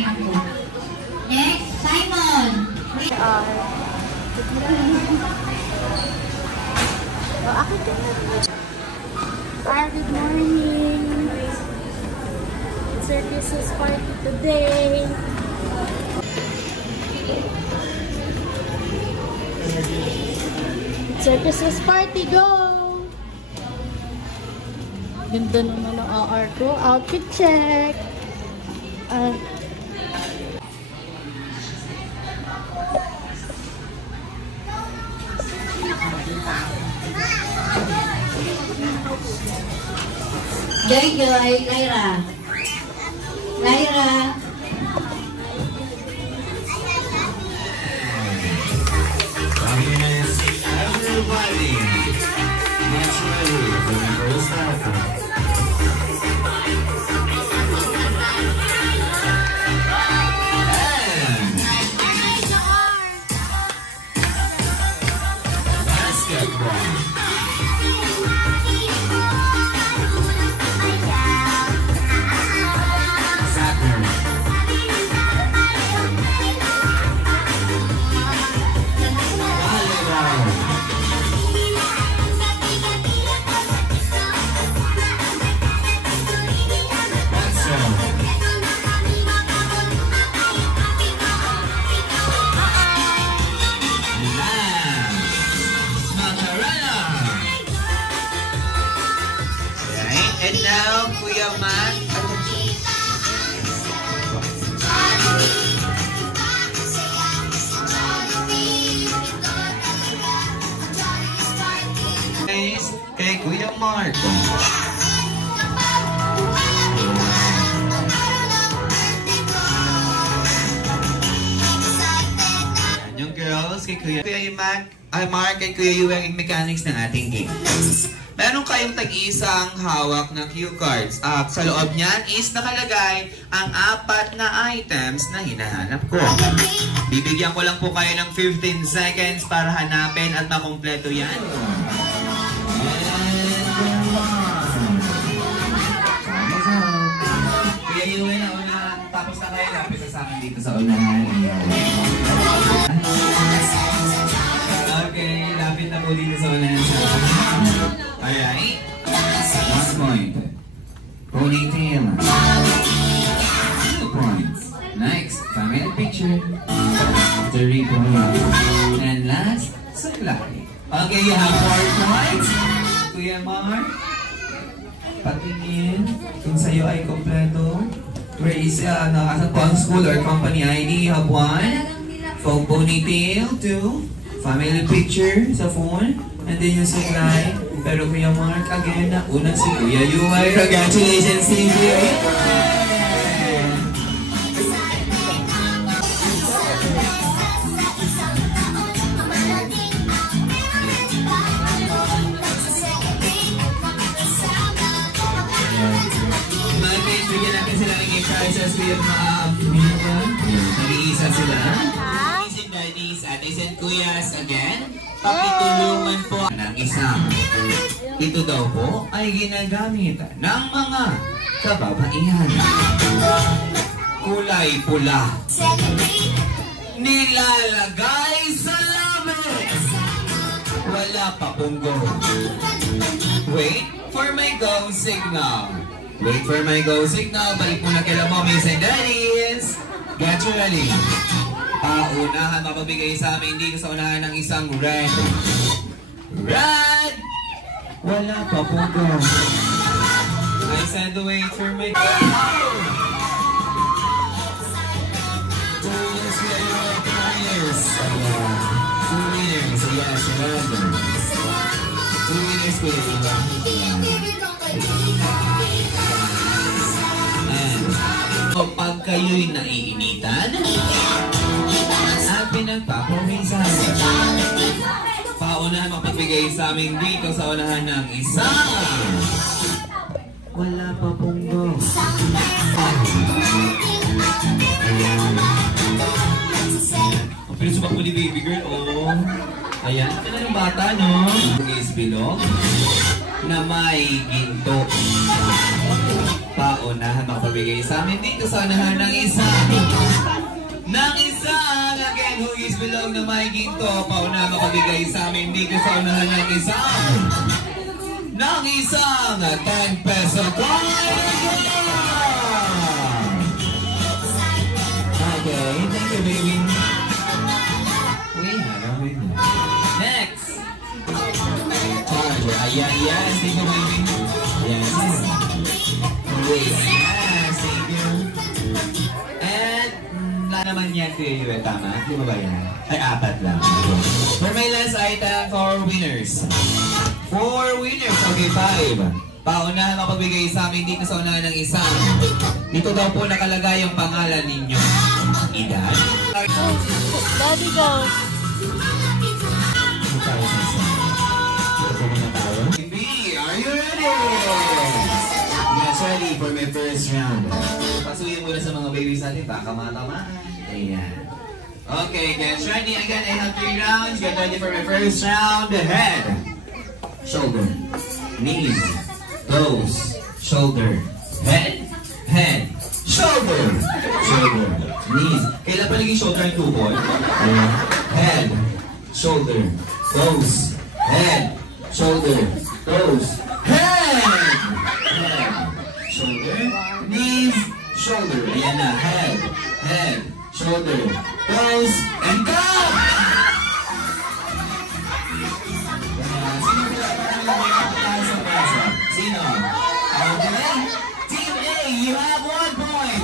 anak ko. Next, Simon. Good morning. It's our Christmas party today. It's our Christmas party, go! Ganda naman ang AR ko. Outfit check. Joy, Lyra. Lyra. Everybody, get ready for the first half. And now, Kuya Matt. Kay Kuya Mark. Yung girls, kay Kuya Mark, kay Kuya Yuweng, yung mechanics ng ating game. Meron kayong tag-isang hawak na cue cards. Sa loob niyan is nakalagay ang 4 na items na hinahanap ko. Bibigyan ko lang po kayo ng 15 seconds para hanapin at makumpleto yan. Kuya Yuen, tapos na kayo. Lapit sa akin dito sa unahan. Okay, lapit na po dito sa unahan. Alright. Last point. Ponytail. 2 points. Next, family picture. 3 points. And last, supply. Okay, you have 4 points. Kuya Mark, patingin kung sa'yo ay kompleto. Where is, as a phone school or company ID, you have 1. Phone ponytail, 2. Family picture sa phone. And then yung supply. Pero Kuya Mark, again, nauna si Kuya Yuway. Congratulations, Kuya Yuway! Bigyan natin sila ng prizes with nag-iisa sila. Ladies and daddies, atis and kuyas, again, pakitulungan po ng isang. Ito daw po ay ginagamit ng mga kababaihan. Kulay pula. Nilalagay sa labi. Wala pa pong go. Wait for my go signal. Wait for my go signal. Balik muna kila mommies and daddies. Get ready. Paunahan mapabigay sa amin dito sa unahan ng isang red. Red! Wala pa po go. I said to wait for my go. Yes, we are your players. 2 winners. Yes, red. 2 winners po yun. Kapag kayo'y naiinitan at pinagpapawisan, paunahan mapagbigay sa amin dito sa unahan ng isang wala pa pong go. Ang pinusupak mo ni baby girl, oh. Ayan, ito na yung bata, no? Is bilog na may ginto. paunahan makapabigay sa amin dito sa unahan ng isa. Again, who is belong na may ginto, paunahan makapabigay sa amin dito sa unahan ng isang 10 peso coin! Okay, thank you, baby. Next! Charger. Ayan, yes. Thank you, baby. Yes. Wait, yes. Thank you. And, wala naman yan to you, tama? Di ba ba yan? Ay, 4 lang. For my last item, 4 winners. 4 winners. Okay, 5. Paunahan mapagbigay sa amin dito sa unahan ng isa. Dito daw po nakalagay ang pangalan ninyo. Edad. Daddy, go. Baby, are you ready? Yes, ready for my first round. Pasuyin muna sa mga babies natin, baka matama. Ayan. Okay, get ready. Again, I have 3 rounds. Get ready for my first round. Head, shoulder, knees, toes, shoulder, head, shoulder, knees. Kailan pa naging shoulder ang tubod? Head, shoulder, toes, head, shoulder, toes, head, shoulder, knees, shoulder. Ayan na, head, shoulder, toes, and go! Sino? Okay. Team A, you have 1 point.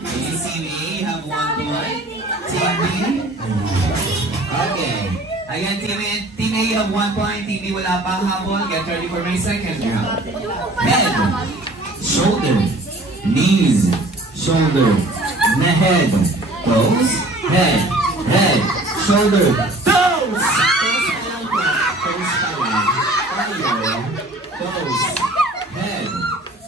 Team A, you have 1 point. Team B. Okay. Again, Team A, you have 1 point. Team B, wala pang habol. Get ready for my second round. Head, shoulder, knees, shoulder, head, toes, head, shoulder, toes. Toes, head,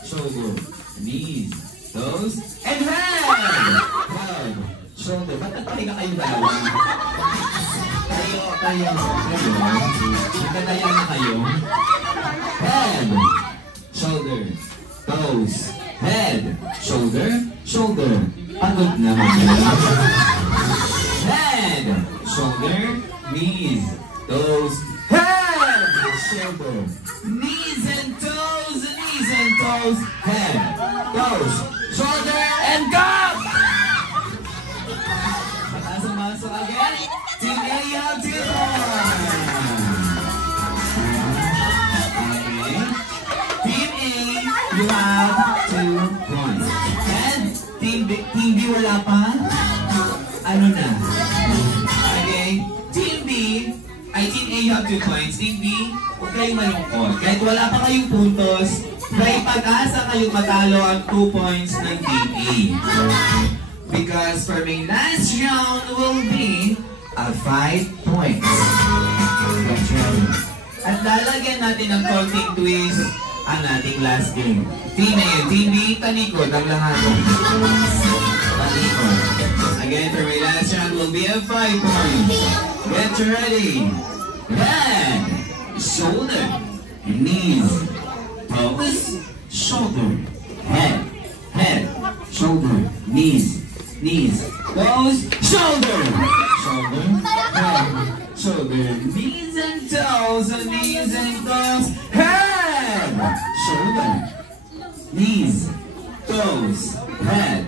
shoulder, knees, toes, and head, shoulder. Ba't nagpahinga kayong dalawa? Tayo. Nagkatayan na kayo. Head, shoulder, toes, head, shoulder. Pagod naman. Head, shoulder, knees, toes, head, shoulder, knees and toes, head, toes, shoulder, and go! Pasok again. Team A, you have 2 points. Okay. Team A, you have 2 points. And Team B wala pa? Ano na? Okay. Team A, you have 2 points. Team B, huwag kayong malungkot. Kahit wala pa kayong puntos, may pag-asa kayong matalo ang 2 points ng Team A. Because for my last round will be 5 points. At lalagyan natin ng konting twist ang ating last game. Team A, Team B, talikod ang lahat. Talikod. Again, for my last round will be 5 points. Get ready. Head, shoulder, knees, toes, shoulder, head, shoulder, knees, toes, shoulder, head, shoulder, knees and toes, head, shoulder, knees, toes, head,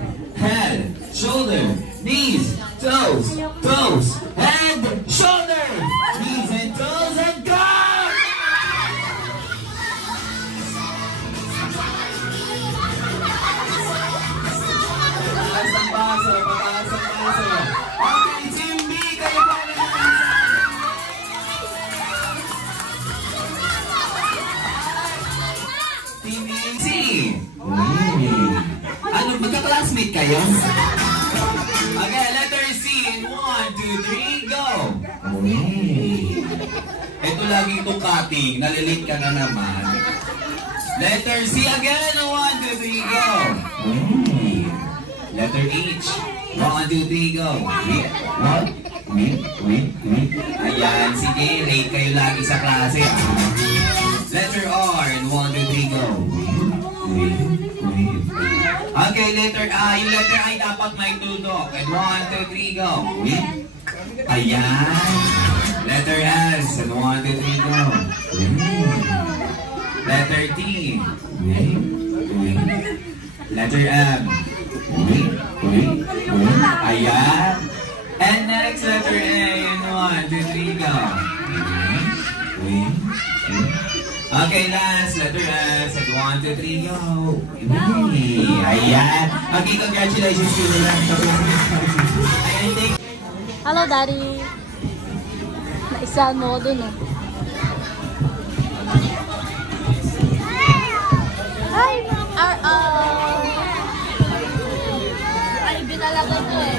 shoulder, knees, toes, head, shoulder, knees and toes, and go! Pataas ang paso. Okay, Team B, kayo pa naman. Team A, C. Ano, magka-classmate kayo? Okay, letter C. 1, 2, 3, go! Ito lagi itong cutting. Nalilate ka na naman. Letter C again. 1, 2, 3, go! Letter H. 1, 2, 3, go. Wait. Ayan, sige. Late kayo lagi sa klase. Letter R. 1, 2, 3, go. Okay, letter I. Yung letter I dapat may tuldok. And 1, 2, 3, go. Ayan. Letter S. And 1, 2, 3, go. Letter T. Letter M. Ayan. And next, letter A. And 1, 2, 3, go. Okay, last, letter S. And 1, 2, 3, go. Ayan. Okay, congratulations to you. Hello, Daddy. Naisahan mo ko dun, eh. Hi, ay, binalagan ko, eh.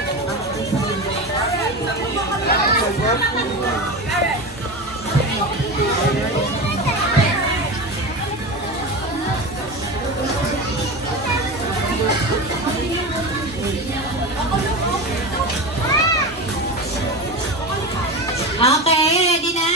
Okay, ready na?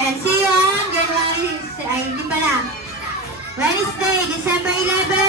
And see you on January, ay, hindi pala. Wednesday, December 11.